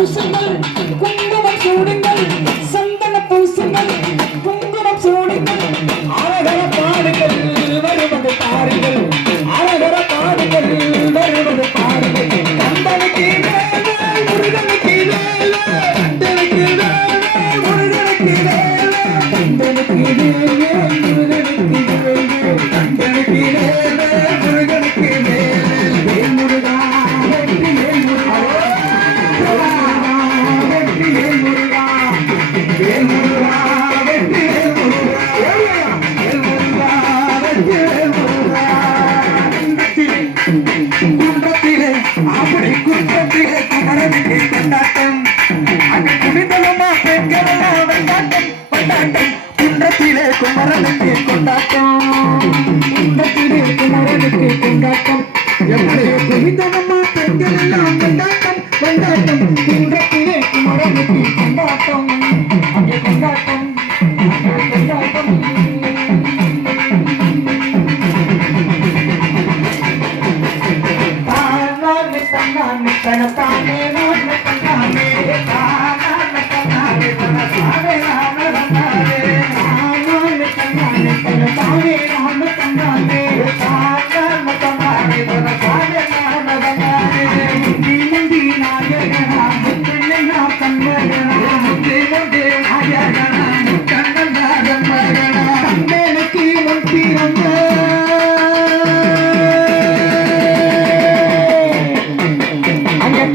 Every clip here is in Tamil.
பூசுங்கள் குங்குமம் சூடுங்கள் சந்தன பூசுங்கள் குங்குமம் சூடுங்கள் அழகர பாடுகள் வருவது பாருங்கள் அழகர பாடுகள் வருவது பாருங்கள் கந்தனுக்கு வேலை முருகனுக்கு வேலை கந்தனுக்கு வேலை முருகனுக்கு வேலை கந்தனுக்கு வேலை முருகனுக்கு வேலை கந்தனுக்கு வேலை முருகனுக்கு வேலை முருகா வெற்றி முருகா குன்றத்திலே அப்படி குன்றத்திலே குமரனுக்கு கொண்டாட்டம் அங்கு குடிதலமா பெண்களெல்லாம் கொண்டாட்டம் கொண்டாட்டம் குன்றத்திலே குமரனுக்கு கொண்டாட்டம் குன்றத்திலே குமரனுக்கு கொண்டாட்டம் எப்படி குடிதலமா பெண்களெல்லாம் கொண்டாட்டம் கொண்டாட்டம் குன்றத்திலே குமரனுக்கு கொண்டாட்டம் அங்கே கொண்டாட்டம் கொண்டாட்டம் தனத்தானே நான் தன்னானே தானானே தன்னானே தனத்தானே நான் தன்னானே தானானே தன்னானே தனத்தானே நான் தன்னானே தானானே தன்னானே தனத்தானே நான் தன்னானே முந்தி முந்தி நாயகனா முத்தண்ணா கண்மகனா முந்தி முந்தி நாயகனா முத்தண்ணா கண்மகனா கண்ணனுக்கு முன் பிறந்த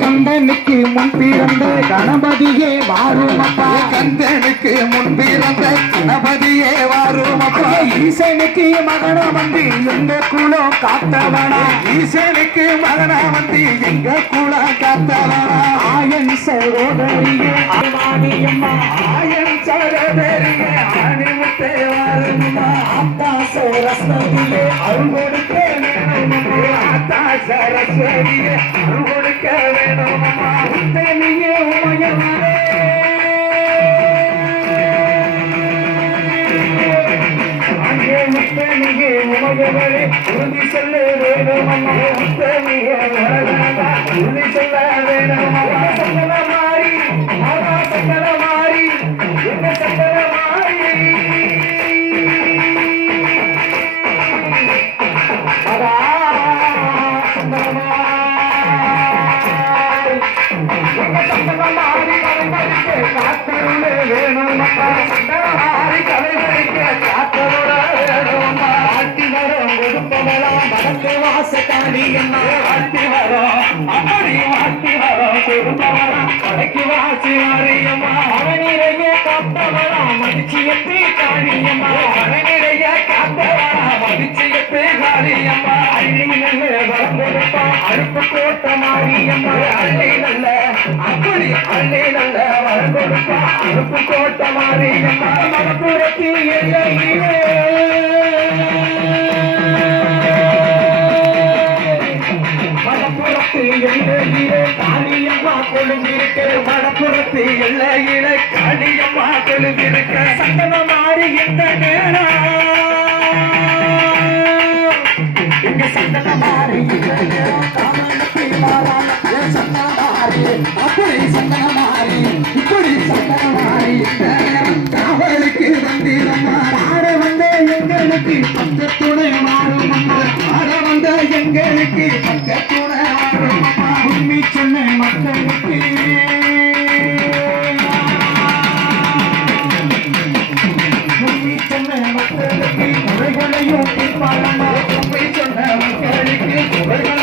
கந்தனுக்கு முன் பிறந்த கணபதியே வாருமப்பா கந்தனுக்கு முன் பிறந்த கணபதியே வாருமப்பா ஈசனுக்கு மகனா வந்து எங்க குலம் காத்தவனா ஈசனுக்கு மகனா வந்து எங்க குலம் காத்தவனா ஆயன் சகோதரியே ஆமானியம்மா ஆயன் சகோதரியே ஆணிமுத்தே வாருமா அத்தா சரஸ்வதியே அருள் கொடுக்க வேணுமா அத்தா சரஸ்வதியே அருள் கொடுக்க வேணுமா உத்தமியே உமையவரே அங்கே உத்தமியே உமையவரே உறுதி சொல்ல வேணுமம்மா உத்தமியே வரகணமா உறுதி சொல்ல வேணுமம்மா சக்கர மாறி மாதா சக்கர மாறி என்ன சக்கர மாறி காத்தருளே வேணுமப்பா சண்டமாரி கலைவரிக்க காத்தருள வேணுமப்பா ஆட்டி வரும் கொடுப்பவளாம் வடக்கு வாசக்காணியம்மா ஆட்டி வரும் அப்படி ஆட்டி வரும் கொடுப்பவளாம் வடக்கு வாசி மாரியம்மா அவனிறைய காத்தவளாம் மதிச்சியத்தை காணியம்மா அவனிறைய காத்தவளாம் மதிச்சியத்தை காணியம்மா அள்ளி நல்ல வரம் கொடுப்பா அழுப்பு கோட்ட மாரியம்மா அள்ளி நல்ல அப்படி அள்ளி நல்ல வரம் கொடுப்பா அழுப்பு கோட்ட மாரியம்மா மனப்புறத்தில் எல்லையிலே மனப்புறத்து எல்லையிலே காளியம்மா கொழுந்திருக்க மனப்புறத்து எல்லையிலே காளியம்மா கொழுந்திருக்க சந்தன மாறி இந்த நேரம் இங்க சந்தன மாறி இந்த நேரம் காமனுக்கு மாறான சந்தன மாறி அப்படி சந்தன மாறி இப்படி சந்தன மாறி இந்த நேரம் காவலுக்கு வந்திரம்மா ஆட வந்த எங்களுக்கு பக்க துணை மாறும் அம்மா ஆட வந்த எங்களுக்கு பக்க துணை மாறும் அம்மா உண்மை சொன்ன மக்களுக்கு உண்மை சொன்ன மக்களுக்கு குறைகளையும் தீர்ப்பாளம்மா உண்மை சொன்ன மக்களுக்கு குறைகள்